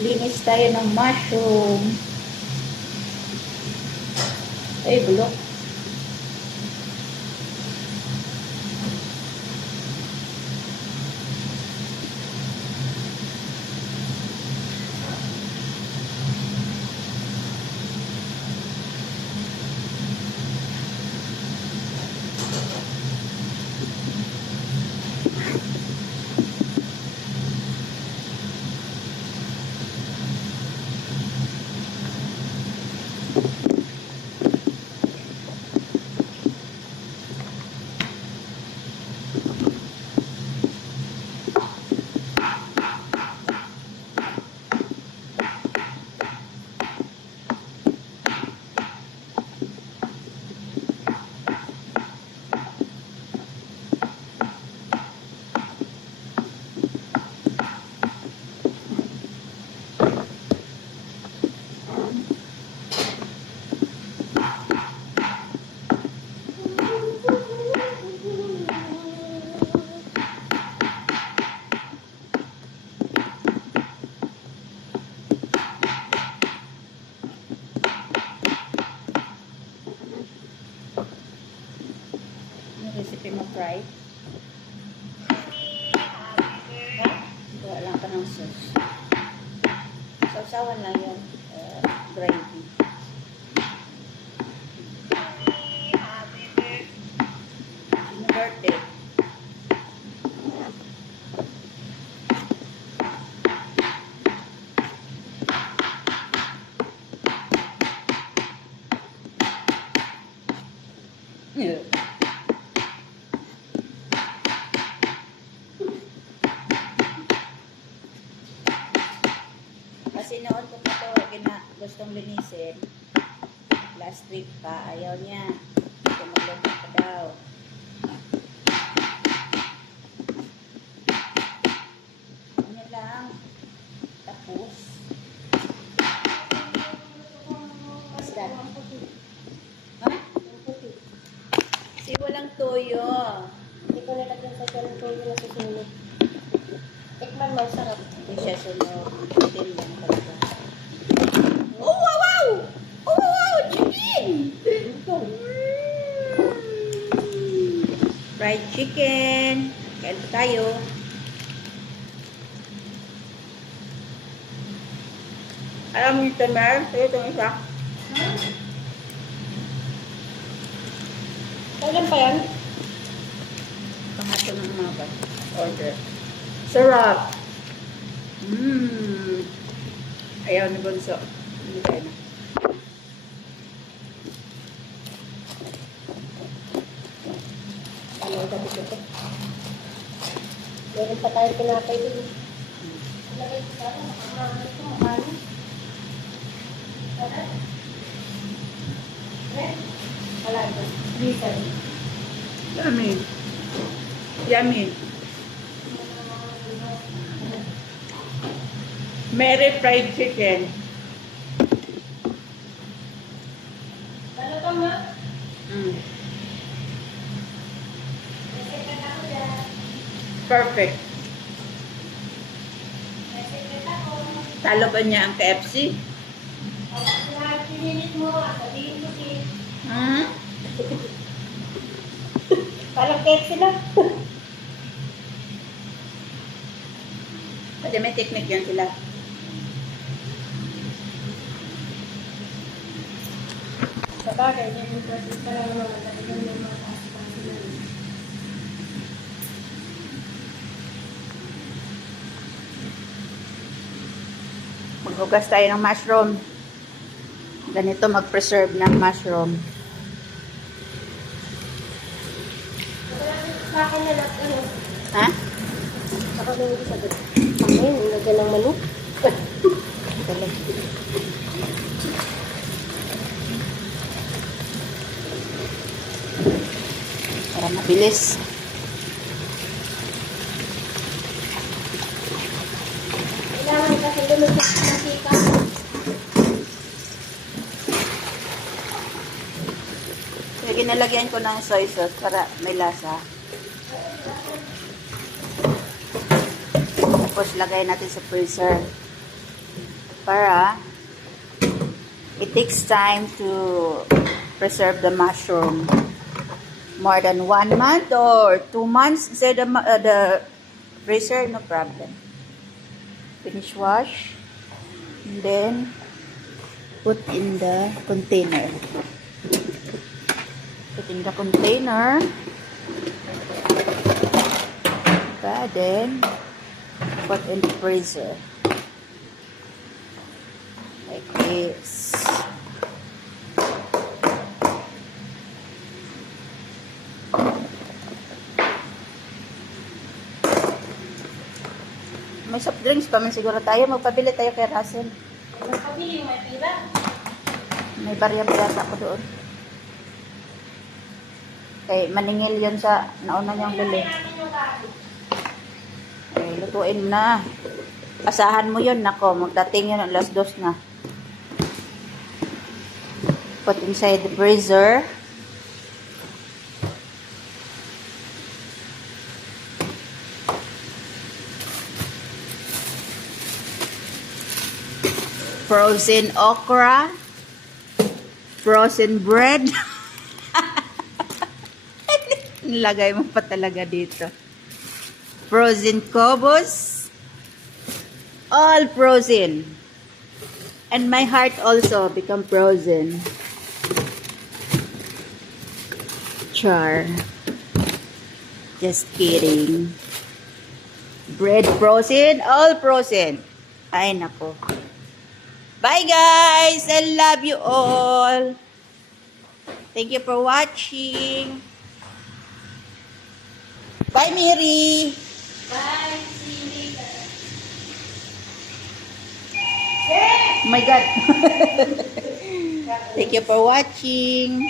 Linis tayo ng mushroom. Ay, bulok. Recipe mo fry. Gawa lang ka ng sauce. Sausawan lang yun. Gravy. Sino birthday? Yeah. Kasi noon ko pa ito gustong linisin. Last week pa, ayaw niya. Tumulog pa daw. Ano lang. Tapos. Basta. Ha? Kasi walang toyo. Hindi ko nilagyan sa ganun ko yung nasusunod. Tikman mo, sarap. Hindi siya sunod. Hindi lang talaga. Oh, wow, wow! Oh, wow, chicken! Fried chicken. Kain po tayo. Alam mo ito, Mer? Ito itong isa. Kailan pa yan? Pangatlo ng umaga. Order. Sarap! Ayaw ni Bonso. Hindi tayo na. Ano yung gabi ko ito? Meron pa tayong pinapay din. Ilagay ko sana, makamahan ito, makano. Wala? Wala ito. Bisan. Yummy. Yummy. Mary fried chicken. Ano to ma? Reset ako dyan. Perfect. Reset ako. Talo ba niya ang KFC? Lahat pinilit mo, sabihin mo si... Parang cake sila. Pwede may technique yan sila. Sa bagay, yung process pa lang naman, talagang may mga taas-taas sila. Maghugas tayo ng mushroom. Ganito mag-preserve ng mushroom. Sa akin na lang, ano? Ha? Saka may hindi sagot. Akin, nilagyan ng manok. Para mabilis. Kailangan kasi lumabas na sika. Kaya ginalagyan ko ng soy sauce para may lasa. Tapos lagay natin sa freezer. para it takes time to preserve the mushroom. More than 1 month or 2 months inside the freezer, no problem. Finish wash. And then, put in the container. Put in the container. Okay, then, put in the freezer. Like this. May soft drinks pa man siguro tayo. Magpabili tayo kay Russell. Mas pabili mo, may pira. May barya yata ko doon. Kay maningil yun sa nauna niyang bili. Ay, lutuin mo na. Asahan mo yun. Nako, magdating yun. Alas 2 na. Put inside the freezer. Frozen okra. Frozen bread. Nilagay mo pa talaga dito. Frozen kobos. All frozen. And my heart also become frozen. Char. Just kidding. Bread frozen. All frozen. Ay, nako. Bye guys! I love you all. Thank you for watching. Bye, Miri. Bye, see you later. Oh my God. Thank you for watching.